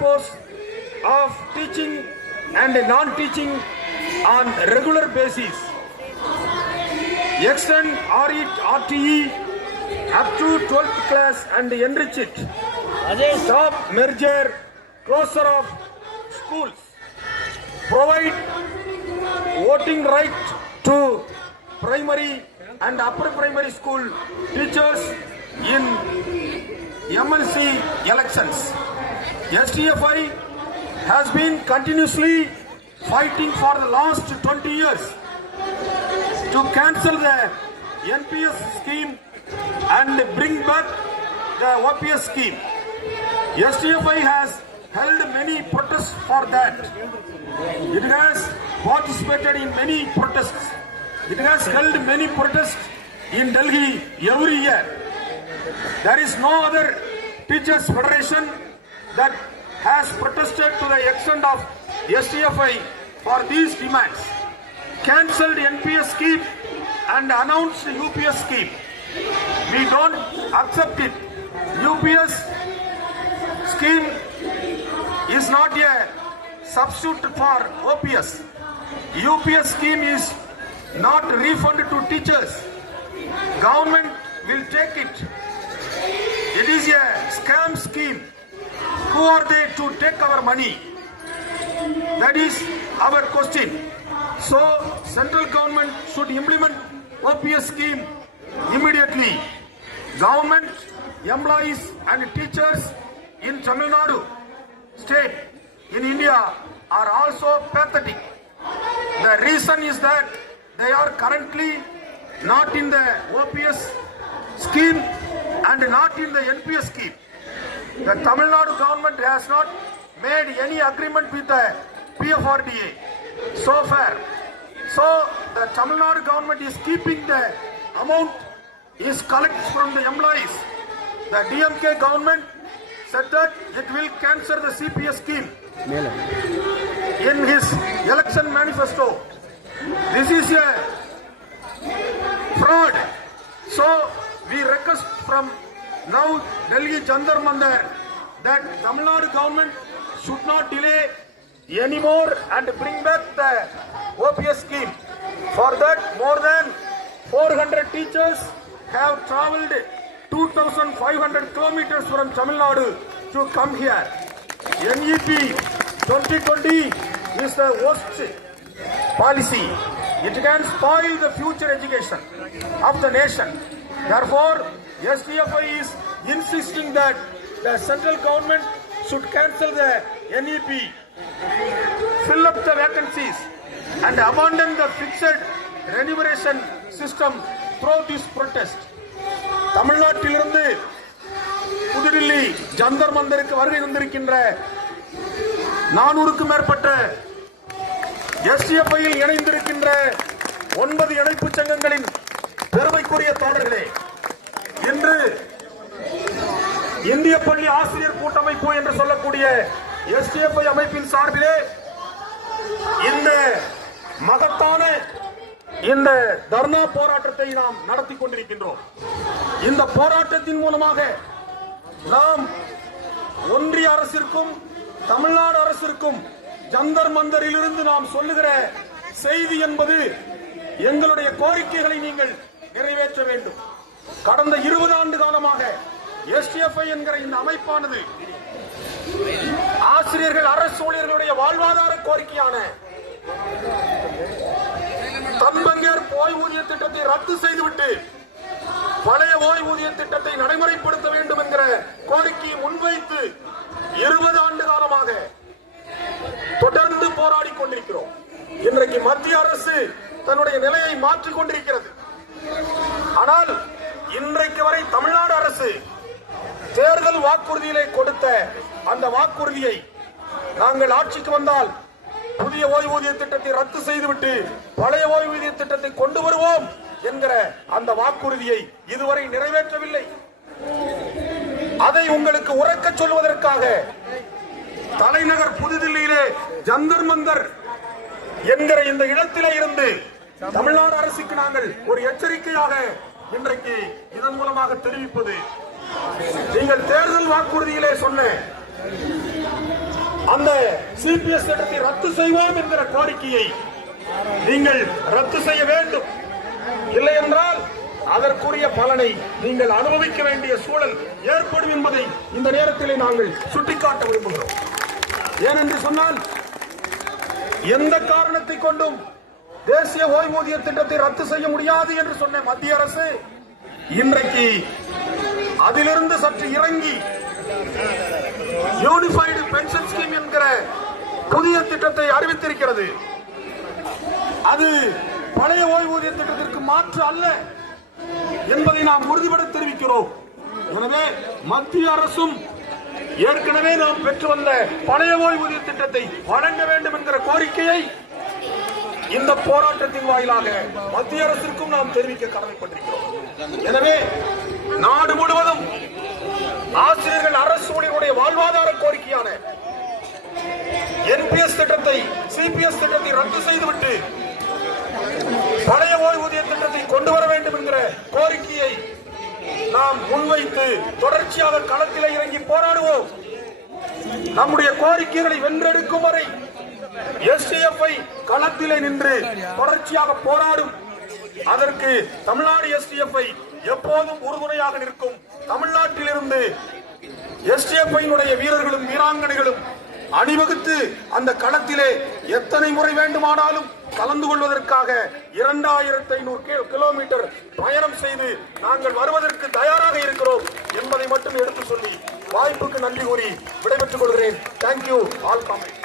posts of teaching and non-teaching on regular basis. Extend RTE up to 12th class and enrich it. Stop merger, closure of schools. Provide voting right to primary and upper primary school teachers in MLC elections. STFI has been continuously fighting for the last 20 years to cancel the NPS scheme and bring back the OPS scheme. STFI has held many protests for that. It has participated in many protests. It has held many protests in Delhi every year. There is no other teachers federation that has protested to the extent of STFI for these demands. Cancelled NPS scheme and announced UPS scheme. We don't accept it. UPS scheme is not a substitute for OPS. UPS scheme is not refunded to teachers. Government will take it. It is a scam scheme. Who are they to take our money? That is our question. So, central government should implement OPS scheme immediately. Government, employees and teachers in Tamil Nadu state in India are also pathetic. The reason is that they are currently not in the OPS scheme and not in the NPS scheme. The Tamil Nadu government has not made any agreement with the PFRDA so far. So the Tamil Nadu government is keeping the amount is collected from the employees. The DMK government said that it will cancel the CPS scheme in his election manifesto. This is a fraud. So we request from now Delhi Jantar Mandar that Tamil Nadu government should not delay anymore and bring back the OPS scheme. For that, more than 400 teachers have travelled 2,500 kilometers from Tamil Nadu to come here. NEP 2020 is the worst policy. It can spoil the future education of the nation. Therefore, STFI is insisting that the central government should cancel the NEP, fill up the vacancies and abandon the fixed remuneration system through this protest. தமிழ்நாட்டிலிருந்து புதுடில்லி ஜந்தர் மந்தருக்கு வருகை வந்திருக்கின்ற 400க்கும் மேற்பட்ட STFI-யில் இணைந்திருக்கின்ற 9 இணைப்பு சங்கங்களின் பெருமைக்குரிய தோழர்களே, இன்று இந்திய பள்ளி ஆசிரியர் கூட்டமைப்பு என்று சொல்லக்கூடிய STFI அமைப்பின் சார்பிலே இந்த மகத்தான இந்த தர்ணா போராட்டத்தை நாம் நடத்தி கொண்டிருக்கின்றோம். இந்த போராட்டத்தின் மூலமாக நாம் ஒன்றிய அரசிற்கும் தமிழ்நாடு அரசிற்கும் ஜந்தர் மந்தரிலிருந்து நாம் சொல்லுகிற செய்தி என்பது எங்களுடைய கோரிக்கைகளை நீங்கள் நிறைவேற்ற வேண்டும். கடந்த 20 ஆண்டு காலமாக STFI என்கிற இந்த அமைப்பானது ஆசிரியர்கள் அரசு ஊழியர்களுடைய வாழ்வாதார கோரிக்கையான தன்பங்கேற் ஓய்வூதிய திட்டத்தை ரத்து செய்துவிட்டு பழைய ஓய்வூதிய திட்டத்தை நடைமுறைப்படுத்த வேண்டும் என்கிற கோரிக்கையை முன்வைத்து 20 ஆண்டு காலமாக தொடர்ந்து போராடி கொண்டிருக்கிறோம். இன்றைக்கு மத்திய அரசு தன்னுடைய நிலையை மாற்றிக் கொண்டிருக்கிறது. ஆனால் இன்றைக்கு வரை தமிழ்நாடு அரசு தேர்தல் வாக்குறுதியிலே கொடுத்த அந்த வாக்குறுதியை நாங்கள் ஆட்சிக்கு வந்தால் புதிய ஓய்வூதிய திட்டத்தை ரத்து செய்துவிட்டு பழைய ஓய்வூதிய திட்டத்தை கொண்டு வருவோம் என்கிற அந்த வாக்குறுதியை இதுவரை நிறைவேற்றவில்லை. அதை உங்களுக்கு உரைக்க சொல்வதற்காக தலைநகர் புதுதில்லியிலே ஜந்தர் மந்தர் என்கிற இந்த இடத்திலே இருந்து தமிழ்நாடு அரசுக்கு நாங்கள் ஒரு எச்சரிக்கையாக இன்றைக்கு இதன் மூலமாக தெரிவிப்பது, நீங்கள் தேர்தல் வாக்குறுதியிலே சொன்ன அந்த சிபிஎஸ் திட்டத்தை ரத்து செய்வோம் என்கிற கோரிக்கையை நீங்கள் ரத்து செய்ய வேண்டும். இல்லை என்றால் அதற்குரிய பலனை நீங்கள் அனுபவிக்க வேண்டிய சூழல் ஏற்படும் என்பதை இந்த நேரத்தில் நாங்கள் சுட்டிக்காட்ட விரும்புகிறோம். ஏனென்று சொன்னால் எந்த காரணத்தை கொண்டும் தேசிய ஓய்வூதிய திட்டத்தை ரத்து செய்ய முடியாது என்று சொன்ன மத்திய அரசு இன்றைக்கு அதிலிருந்து சற்று இறங்கி யூனிஃபைடு பென்ஷன் ஸ்கீம் என்கிற புதிய திட்டத்தை அறிவித்திருக்கிறது. அது பழைய ஓய்வூதிய திட்டத்திற்கு மாற்று அல்ல என்பதை நாம் உறுதிபட தெரிவிக்கிறோம். எனவே மத்திய அரசும் ஏற்கனவே நாம் பெற்று வந்த பழைய ஓய்வூதிய திட்டத்தை வழங்க வேண்டும் என்கிற கோரிக்கையை இந்த போராட்டத்தின் வாயிலாக மத்திய அரசிற்கும் நாம் தெரிவிக்க கடமைப்பட்டிருக்கிறோம். எனவே நாடு முழுவதும் ஆசிரியர்கள் அரசு ஊழியர்களுடைய வாழ்வாதார கோரிக்கையான என்பிஎஸ் திட்டத்தை சிபிஎஸ் திட்டத்தை ரத்து செய்துவிட்டு பழைய ஓய்வூதிய திட்டத்தை கொண்டு வர வேண்டும் என்கிற கோரிக்கையை நாம் முன்வைத்து தொடர்ச்சியாக களத்தில் இறங்கி போராடுவோம். நம்முடைய கோரிக்கைகளை வென்றெடுக்கும் வரை எஸ்டிஎஃப்ஐ களத்திலே நின்று தொடர்ச்சியாக போராடும். அதற்கு தமிழ்நாடு எஸ்டிஎஃப்ஐ எப்போதும் உறுதுணையாக நிற்கும். தமிழ்நாட்டிலிருந்து எஸ்டிஎஃப்ஐ வீரர்களும் வீராங்கனைகளும் அணிவகுத்து அந்த களத்திலே எத்தனை முறை வேண்டுமானாலும் கலந்து கொள்வதற்காக 2500 கிலோமீட்டர் பயணம் செய்து நாங்கள் வருவதற்கு தயாராக இருக்கிறோம் என்பதை மட்டும் எடுத்து சொல்லி வாய்ப்புக்கு நன்றி கூறி விடைபெற்றுக் கொள்கிறேன். Thank you all comment.